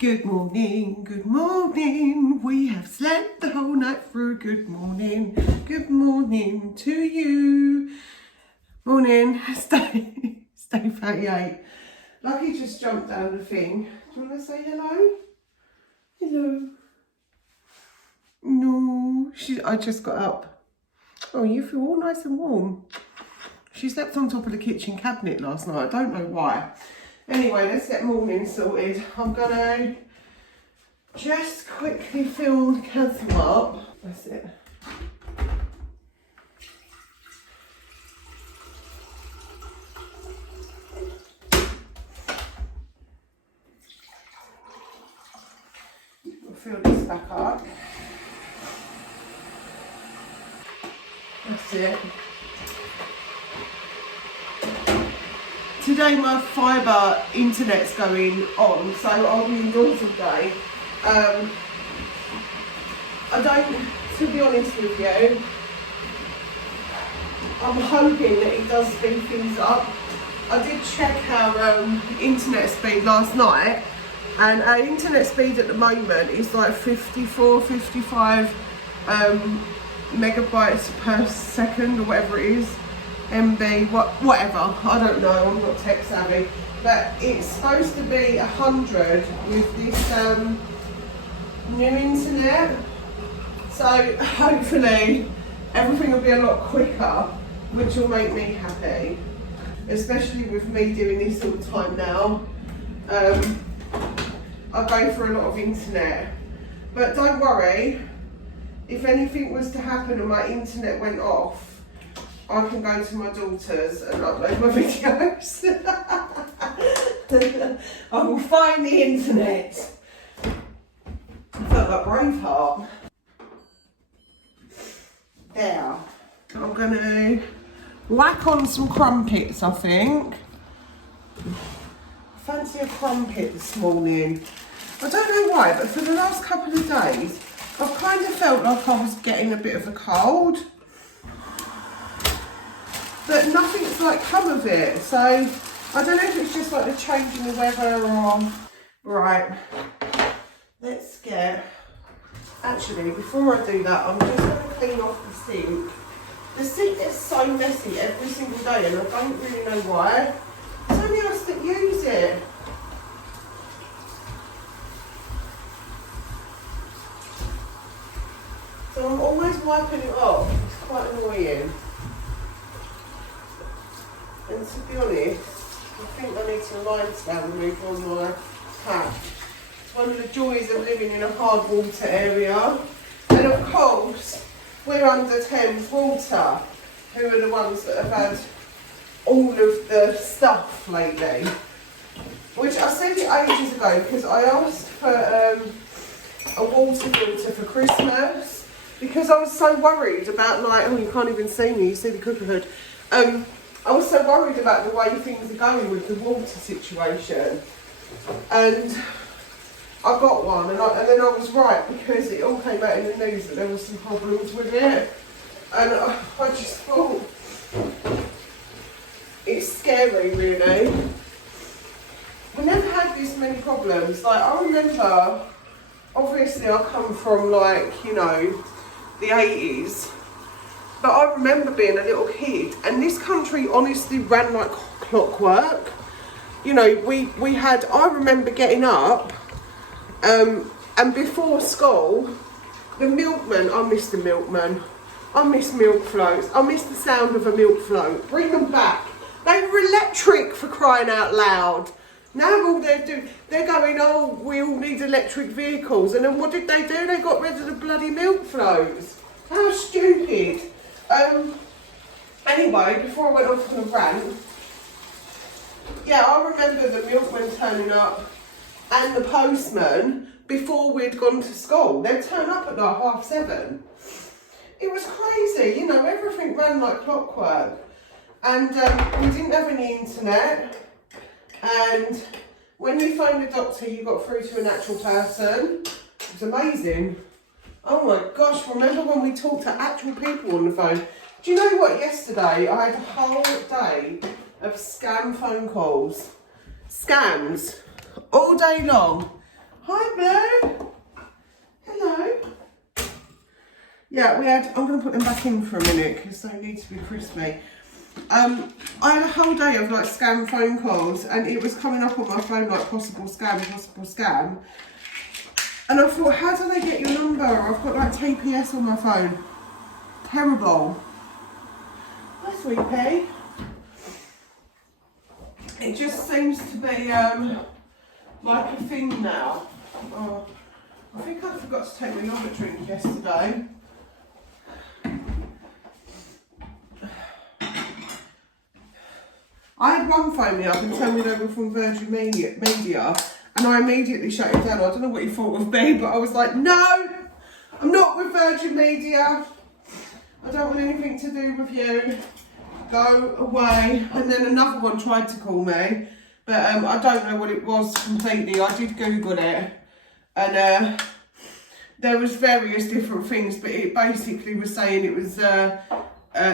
Good morning, we have slept the whole night through. Good morning to you. Morning, stay 38. Lucky just jumped down the thing. Do you want to say hello? Hello. No, I just got up. Oh, you feel all nice and warm. She slept on top of the kitchen cabinet last night. I don't know why. Anyway, let's get morning sorted. I'm gonna just quickly fill the kettle up. That's it. We'll fill this back up. That's it. Today my fibre internet's going on, so I'll be indoors all day. I don't, to be honest with you, I'm hoping that it does speed things up. I did check our internet speed last night, and our internet speed at the moment is like 54, 55 megabytes per second or whatever it is. MB, whatever, I don't know, I'm not tech savvy, but it's supposed to be 100 with this new internet, so hopefully everything will be a lot quicker, which will make me happy, especially with me doing this all the time now. I go for a lot of internet, but don't worry, if anything was to happen and my internet went off, I can go to my daughter's and upload my videos. I will find the internet. I felt like Braveheart. There. I'm gonna whack on some crumpets, I think. Fancy a crumpet this morning. I don't know why, but for the last couple of days, I've kind of felt like I was getting a bit of a cold. But nothing's like come of it, so I don't know if it's just like the change in the weather or... Right, let's get... Actually, before I do that, I'm just going to clean off the sink. The sink is so messy every single day and I don't really know why. It's only us that use it. So I'm always wiping it off, it's quite annoying. And to be honest, I think I need some limestone remover on my tap. It's one of the joys of living in a hard water area. And of course, we're under Thames Water, who are the ones that have had all of the stuff lately. Which I said it ages ago because I asked for a water filter for Christmas because I was so worried about, like, oh, you can't even see me, you see the cooker hood. I was so worried about the way things are going with the water situation, and I got one, and then I was right because it all came out in the news that there was some problems with it, and I just thought it's scary, really. We never had this many problems. Like, I remember, obviously I come from, like, you know, the 80s. But I remember being a little kid, and this country honestly ran like clockwork. You know, we had, I remember getting up, and before school, the milkman, I miss the milkman. I miss milk floats. I miss the sound of a milk float. Bring them back. They were electric, for crying out loud. Now all they're doing, they're going, oh, we all need electric vehicles. And then what did they do? They got rid of the bloody milk floats. How stupid. Anyway, before I went off on a rant, yeah, I remember the milkman turning up and the postman before we'd gone to school. They'd turn up at like 7:30. It was crazy, you know, everything ran like clockwork. And we didn't have any internet. And when you phoned the doctor, you got through to an actual person. It was amazing. Oh my gosh, remember when we talked to actual people on the phone? Do you know what, yesterday I had a whole day of scam phone calls. Scams. All day long. Hi Yeah, I'm going to put them back in for a minute because they need to be crispy. I had a whole day of like scam phone calls and it was coming up on my phone like possible scam. And I thought, how do they get your number? I've got like TPS on my phone. Terrible. Hi, sweetie. It just seems to be like a thing now. Oh, I think I forgot to take my yogurt drink yesterday. I had one phone me up and tell me they were from Virgin Media, and I immediately shut it down. I don't know what he thought of me, but I was like, no, I'm not with Virgin Media. I don't want anything to do with you. Go away. And then another one tried to call me, but I don't know what it was completely. I did Google it, and there was various different things, but it basically was saying it was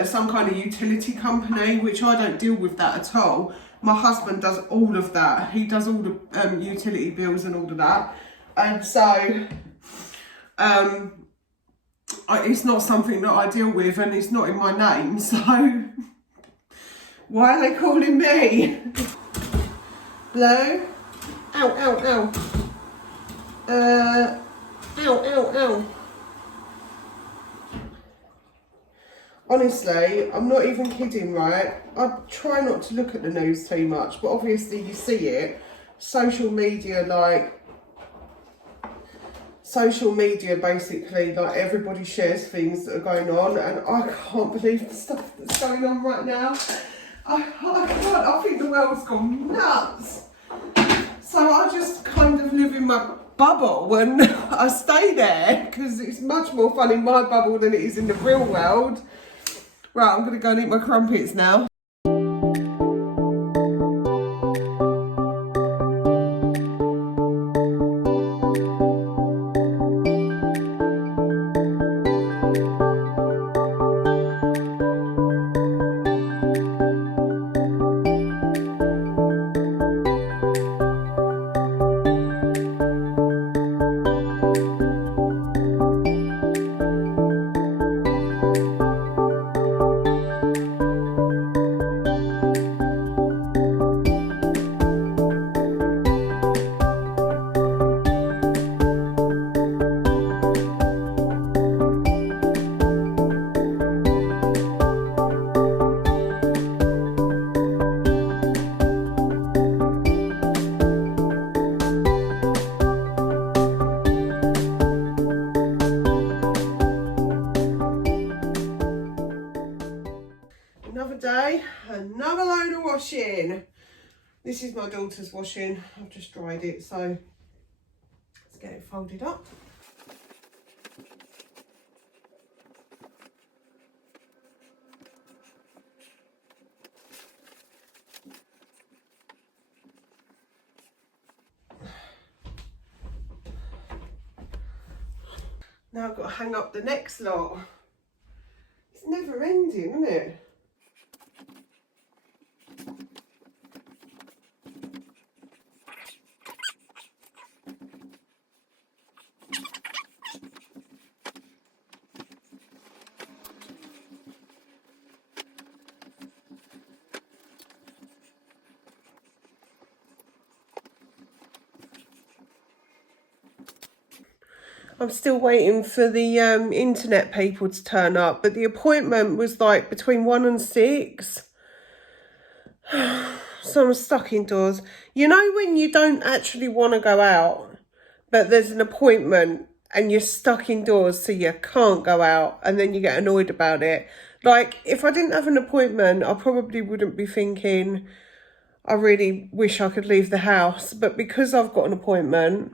some kind of utility company, which I don't deal with that at all. My husband does all of that. He does all the utility bills and all of that. And so it's not something that I deal with and it's not in my name. So why are they calling me? Blue? Ow, ow, ow. Ow, ow, ow. Honestly, I'm not even kidding, right? I try not to look at the news too much, but obviously you see it. Social media, basically, like everybody shares things that are going on, and I can't believe the stuff that's going on right now. I can't, I think the world's gone nuts. So I just kind of live in my bubble and I stay there because it's much more fun in my bubble than it is in the real world. Right, I'm going to go and eat my crumpets now. Another day, another load of washing. This is my daughter's washing. I've just dried it, so let's get it folded up. Now I've got to hang up the next lot. It's never ending, isn't it? I'm still waiting for the internet people to turn up, but the appointment was like between 1 and 6. So I'm stuck indoors. You know when you don't actually want to go out, but there's an appointment and you're stuck indoors so you can't go out and then you get annoyed about it. Like, if I didn't have an appointment, I probably wouldn't be thinking, I really wish I could leave the house. But because I've got an appointment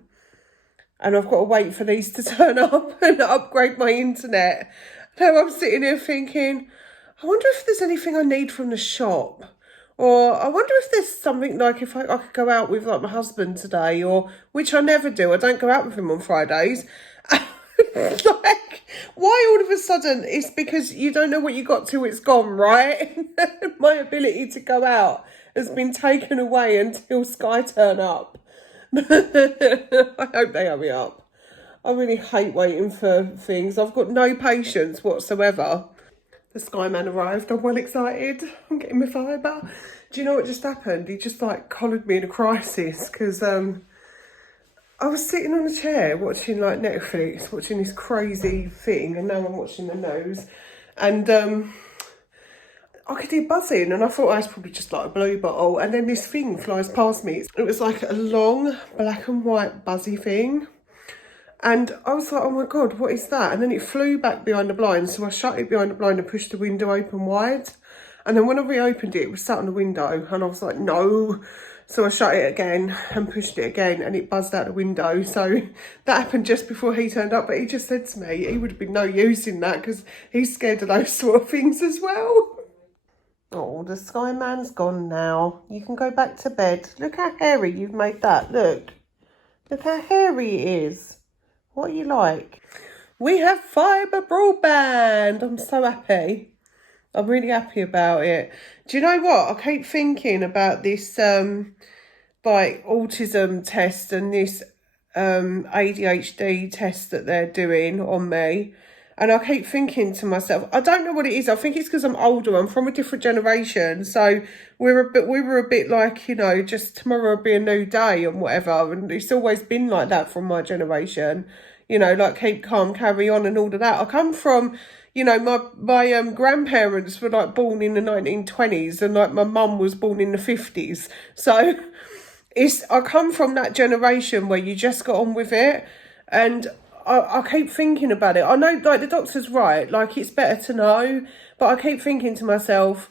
and I've got to wait for these to turn up and upgrade my internet, now I'm sitting here thinking, I wonder if there's anything I need from the shop. Or I wonder if there's something like if I could go out with like my husband today, or which I never do. I don't go out with him on Fridays. Like, why all of a sudden? It's because you don't know what you got till it's gone, right? My ability to go out has been taken away until Sky turn up. I hope they hurry up. I really hate waiting for things. I've got no patience whatsoever. The Skyman arrived. I'm well excited. I'm getting my fibre. Do you know what just happened? He just like collared me in a crisis because I was sitting on a chair watching like Netflix, watching this crazy thing, and now I'm watching the news. And I could hear buzzing, and I thought, oh, it's probably just like a blue bottle. And then this thing flies past me. It was like a long black and white buzzy thing. And I was like, oh my God, what is that? And then it flew back behind the blind. So I shut it behind the blind and pushed the window open wide. And then when I reopened it, it was sat on the window. And I was like, no. So I shut it again and pushed it again, and it buzzed out the window. So that happened just before he turned up. But he just said to me, he would have been no use in that because he's scared of those sort of things as well. Oh, the Skyman's gone now. You can go back to bed. Look how hairy you've made that. Look. Look how hairy it is. What are you like? We have fibre broadband. I'm so happy. I'm really happy about it. Do you know what? I keep thinking about this like autism test and this ADHD test that they're doing on me. And I keep thinking to myself, I don't know what it is. I think it's because I'm older. I'm from a different generation. So we were a bit like, you know, just tomorrow will be a new day and whatever. And it's always been like that from my generation. You know, like keep calm, carry on and all of that. I come from, you know, my grandparents were like born in the 1920s and like my mum was born in the 50s. So I come from that generation where you just got on with it. And I keep thinking about it. I know, like, the doctor's right. Like, it's better to know. But I keep thinking to myself,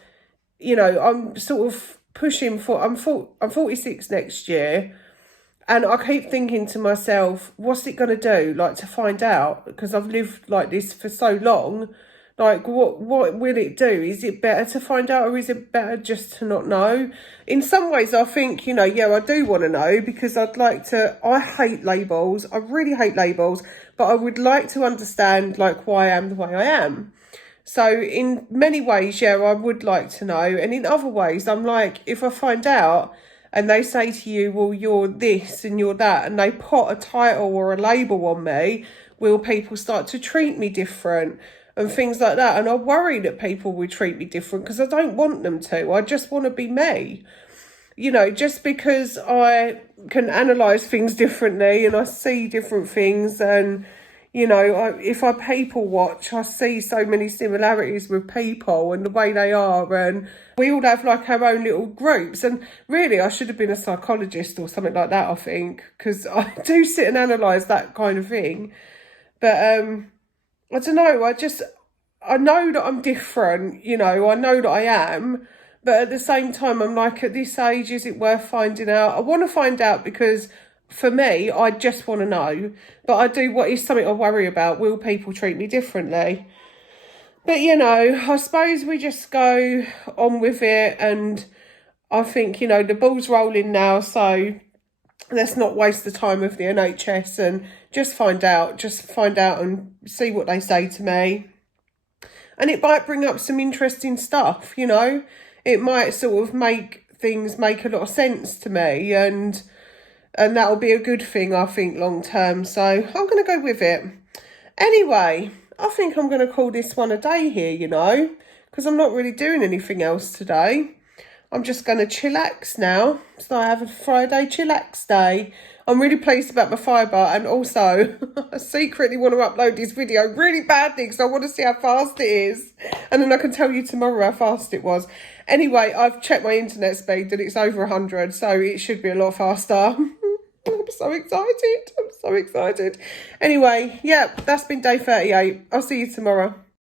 you know, I'm sort of pushing for... I'm 46 next year. And I keep thinking to myself, what's it going to do, like, to find out? Because I've lived like this for so long. Like, what will it do? Is it better to find out, or is it better just to not know? In some ways, I think, you know, yeah, I do want to know because I'd like to... I hate labels. I really hate labels. But I would like to understand, like, why I am the way I am. So in many ways, yeah, I would like to know. And in other ways, I'm like, if I find out and they say to you, well, you're this and you're that, and they put a title or a label on me, will people start to treat me different? And things like that. And I worry that people will treat me different because I don't want them to. I just want to be me. You know, just because I can analyse things differently and I see different things and, you know, if I people watch, I see so many similarities with people and the way they are, and we all have like our own little groups. And really, I should have been a psychologist or something like that, I think, because I do sit and analyse that kind of thing. But I don't know, I know that I'm different, you know, I know that I am, but at the same time, I'm like, at this age, is it worth finding out? I want to find out because, for me, I just want to know, but I do, what is something I worry about, will people treat me differently? But, you know, I suppose we just go on with it, and I think, you know, the ball's rolling now, so let's not waste the time with the NHS and just find out and see what they say to me. And it might bring up some interesting stuff, you know. It might sort of make things make a lot of sense to me, and that'll be a good thing, I think, long term. So I'm going to go with it. Anyway, I think I'm going to call this one a day here, you know, because I'm not really doing anything else today. I'm just going to chillax now. So I have a Friday chillax day. I'm really pleased about my fibre, and also I secretly want to upload this video really badly because I want to see how fast it is. And then I can tell you tomorrow how fast it was. Anyway, I've checked my internet speed and it's over 100, so it should be a lot faster. I'm so excited. I'm so excited. Anyway, yeah, that's been day 38. I'll see you tomorrow.